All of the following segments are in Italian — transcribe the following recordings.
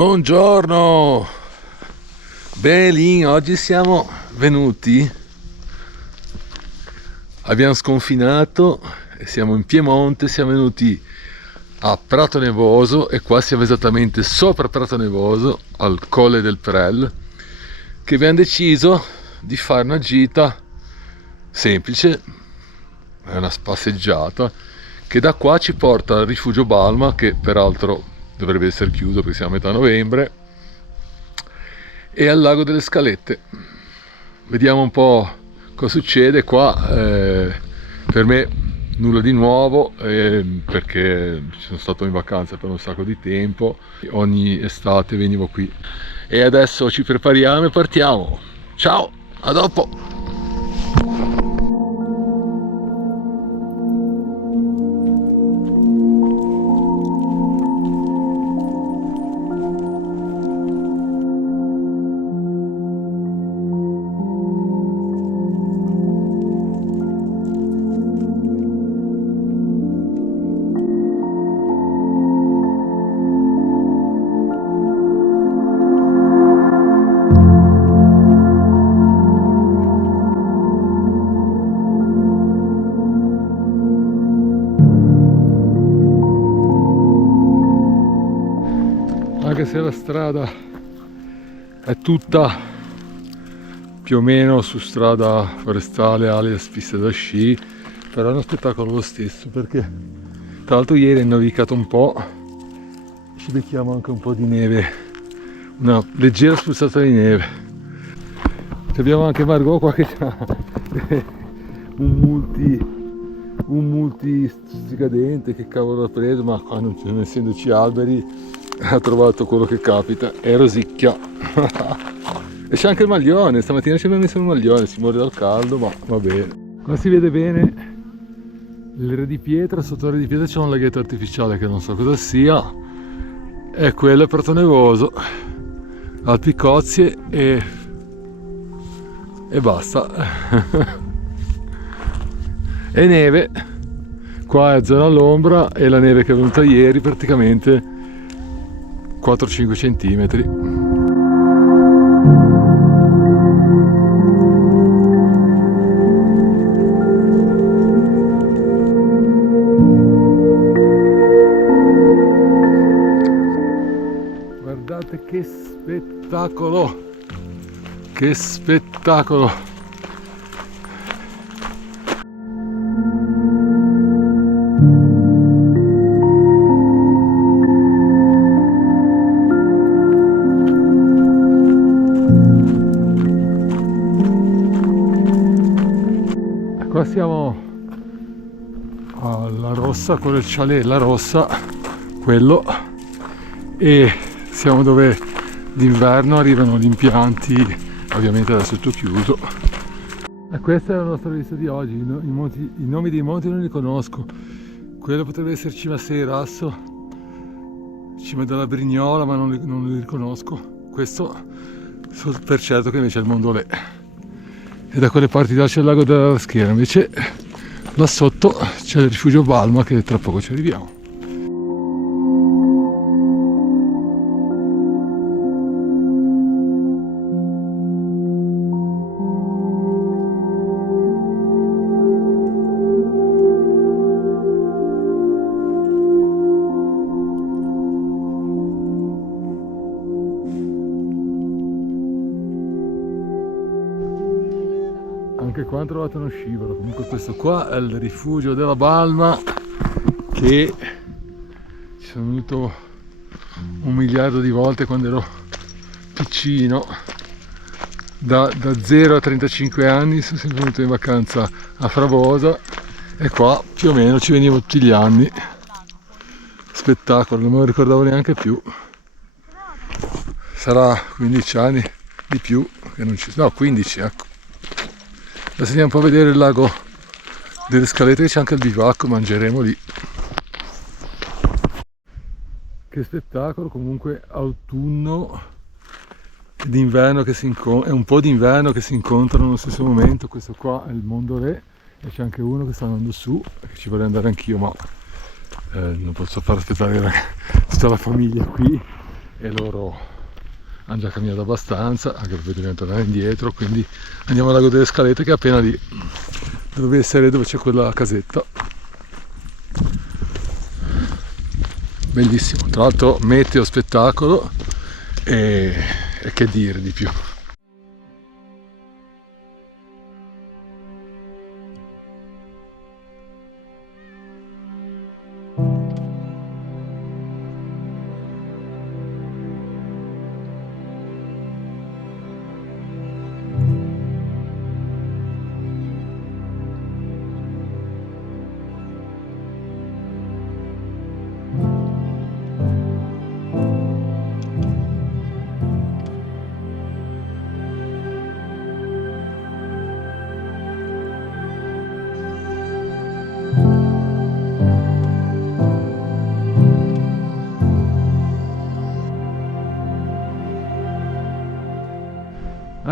Buongiorno! Bene, oggi siamo venuti, abbiamo sconfinato e siamo in Piemonte, siamo venuti a Prato Nevoso e qua siamo esattamente sopra Prato Nevoso, al Colle del Prel, che abbiamo deciso di fare una gita semplice, è una passeggiata, che da qua ci porta al Rifugio Balma, che peraltro dovrebbe essere chiuso perché siamo a metà novembre, e al Lago delle Scalette. Vediamo un po' cosa succede qua. Per me nulla di nuovo, perché sono stato in vacanza per un sacco di tempo, ogni estate venivo qui e adesso ci prepariamo e partiamo. Ciao, a dopo. Anche se la strada è tutta più o meno su strada forestale, alias pista da sci, però è uno spettacolo lo stesso, perché tra l'altro ieri è navigato un po', ci becchiamo anche un po' di neve, una leggera spruzzata di neve. Abbiamo anche Margot qua che ha un multi stricadente, che cavolo ha preso, ma qua non essendoci alberi ha trovato quello che capita e rosicchia. E c'è anche il maglione, stamattina ci abbiamo messo il maglione, si muore dal caldo, ma va bene. Qua si vede bene il Re di Pietra, sotto il Re di Pietra c'è un laghetto artificiale che non so cosa sia, e quello è Prato Nevoso, Alpi Cozie e basta. E neve, qua è zona all'ombra e la neve che è venuta ieri praticamente 4-5 centimetri. Guardate che spettacolo! Che spettacolo! Qua siamo alla Rossa, quello è il chalet La Rossa, quello, e siamo dove d'inverno arrivano gli impianti, ovviamente adesso è tutto chiuso. E questa è la nostra lista di oggi. I nomi dei monti non li conosco, quello potrebbe essere Cima Seirasso, Cima della Brignola, ma non li riconosco. Questo so per certo che invece è il Mondolè. E da quelle parti là c'è il lago della Schiera, invece là sotto c'è il Rifugio Balma, che tra poco ci arriviamo. Anche qua ho trovato uno scivolo. Comunque questo qua è il Rifugio della Balma, che ci sono venuto 1 miliardo di volte quando ero piccino. Da 0 a 35 anni sono sempre venuto in vacanza a Fravosa e qua più o meno ci venivo tutti gli anni. Spettacolo, non me lo ricordavo neanche più. Sarà 15 anni di più che non ci... no, 15, ecco. Adesso andiamo un po' a vedere il lago delle Scalette, che c'è anche il bivacco, mangeremo lì. Che spettacolo, comunque autunno ed inverno che si incontrano, è un po' d'inverno che si incontrano nello stesso momento. Questo qua è il Mondolè e c'è anche uno che sta andando su, che ci vorrei andare anch'io, ma non posso far aspettare tutta la famiglia qui, e loro hanno già camminato abbastanza, anche perché dobbiamo tornare indietro, quindi andiamo al lago delle Scalette, che è appena lì, dove essere, dove c'è quella casetta. Bellissimo, tra l'altro meteo spettacolo e che dire di più.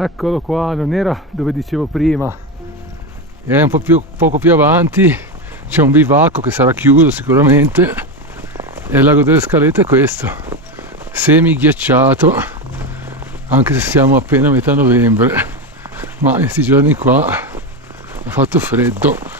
Eccolo qua, non era dove dicevo prima, è un po' poco più avanti, c'è un bivacco che sarà chiuso sicuramente, e il lago delle Scalette è questo, semi ghiacciato, anche se siamo appena a metà novembre, ma in questi giorni qua ha fatto freddo.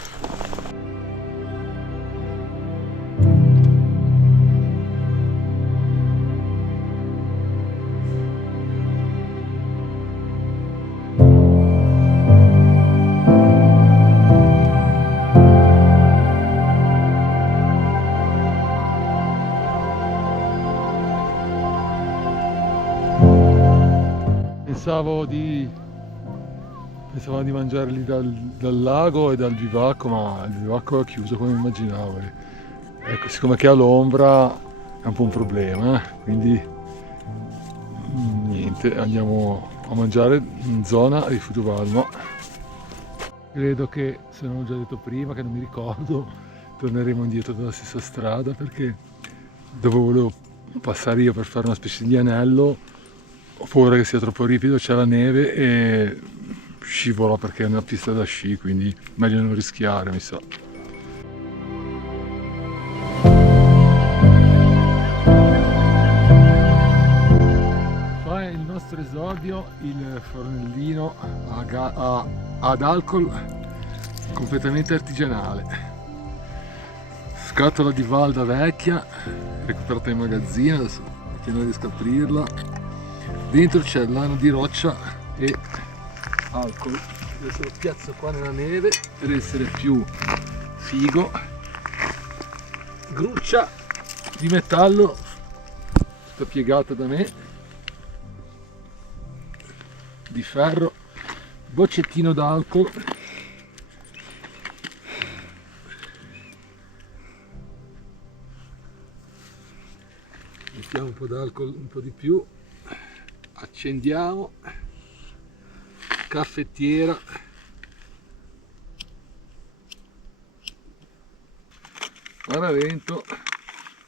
Pensavo di mangiare lì dal lago e dal bivacco, ma il bivacco è chiuso come immaginavo. Ecco, siccome che è all'ombra è un po' un problema, quindi niente, andiamo a mangiare in zona Rifugio Balma. Credo che, se non l'ho già detto prima, che non mi ricordo, torneremo indietro dalla stessa strada, perché dove volevo passare io per fare una specie di anello ho paura che sia troppo ripido, c'è la neve e scivola perché è una pista da sci, quindi meglio non rischiare, mi sa. Fa il nostro esordio il fornellino ad alcol completamente artigianale. Scatola di Valda vecchia, recuperata in magazzino, adesso che non riesco a aprirla. Dentro c'è lana di roccia e alcol. Adesso lo piazzo qua nella neve per essere più figo. Gruccia di metallo, tutta piegata da me, di ferro, boccettino d'alcol. Mettiamo un po' d'alcol, un po' di più. Accendiamo, caffettiera, paravento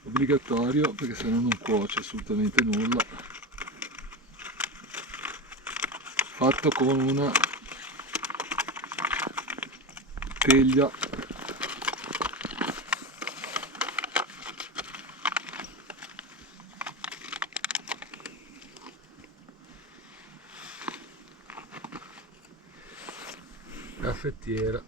obbligatorio perché se no non cuoce assolutamente nulla, fatto con una teglia caffettiera.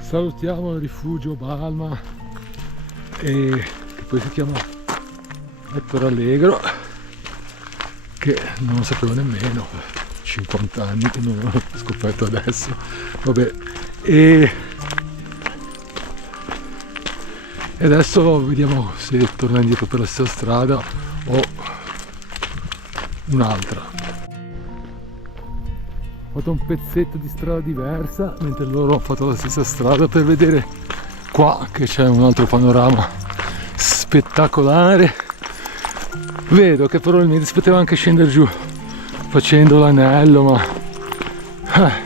Salutiamo il Rifugio Balma, che poi si chiama Ettore Allegro, che non lo sapevo nemmeno, 50 anni che non l'ho scoperto adesso, vabbè. E adesso vediamo se torna indietro per la stessa strada o un'altra. Ho fatto un pezzetto di strada diversa mentre loro hanno fatto la stessa strada per vedere qua che c'è un altro panorama spettacolare. Vedo che probabilmente si poteva anche scendere giù facendo l'anello,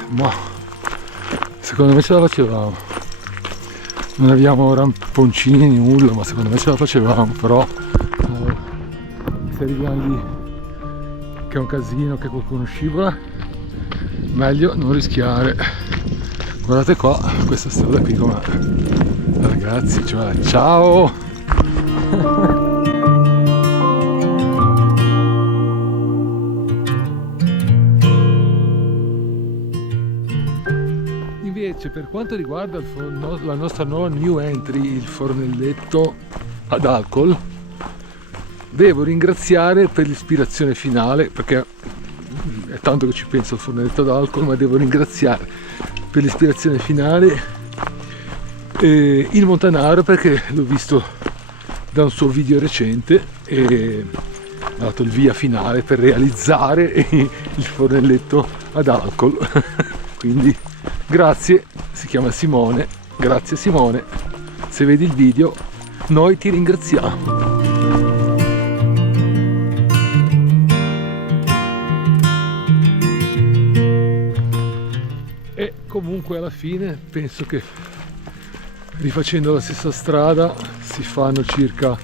ma Secondo me ce la facevamo. Non abbiamo ramponcini né nulla, ma secondo me ce la facevamo, però se arriviamo lì che è un casino, che qualcuno scivola, meglio non rischiare. Guardate qua, questa strada qui com'è. Ragazzi, cioè, ciao! Invece per quanto riguarda la nostra nuova new entry, il fornelletto ad alcol, devo ringraziare per l'ispirazione finale, perché è tanto che ci penso al fornelletto ad alcol, ma devo ringraziare per l'ispirazione finale il Montanaro, perché l'ho visto da un suo video recente e ha dato il via finale per realizzare il fornelletto ad alcol. Quindi grazie, si chiama Simone, grazie Simone, se vedi il video noi ti ringraziamo. E comunque alla fine penso che rifacendo la stessa strada si fanno circa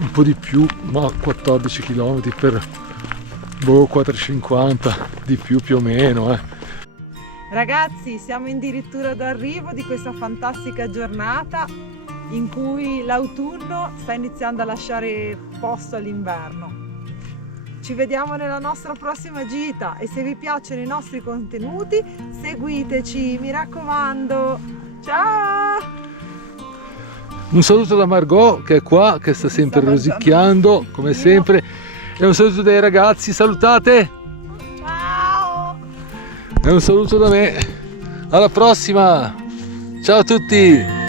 un po' di più, ma 14 km per 4,50 di più o meno. Ragazzi, siamo addirittura d'arrivo di questa fantastica giornata in cui l'autunno sta iniziando a lasciare posto all'inverno. Ci vediamo nella nostra prossima gita e se vi piacciono i nostri contenuti seguiteci, mi raccomando. Ciao! Un saluto da Margot che è qua, che sta sempre rosicchiando come sempre, e un saluto dai ragazzi, salutate! Ciao! E un saluto da me, alla prossima, ciao a tutti!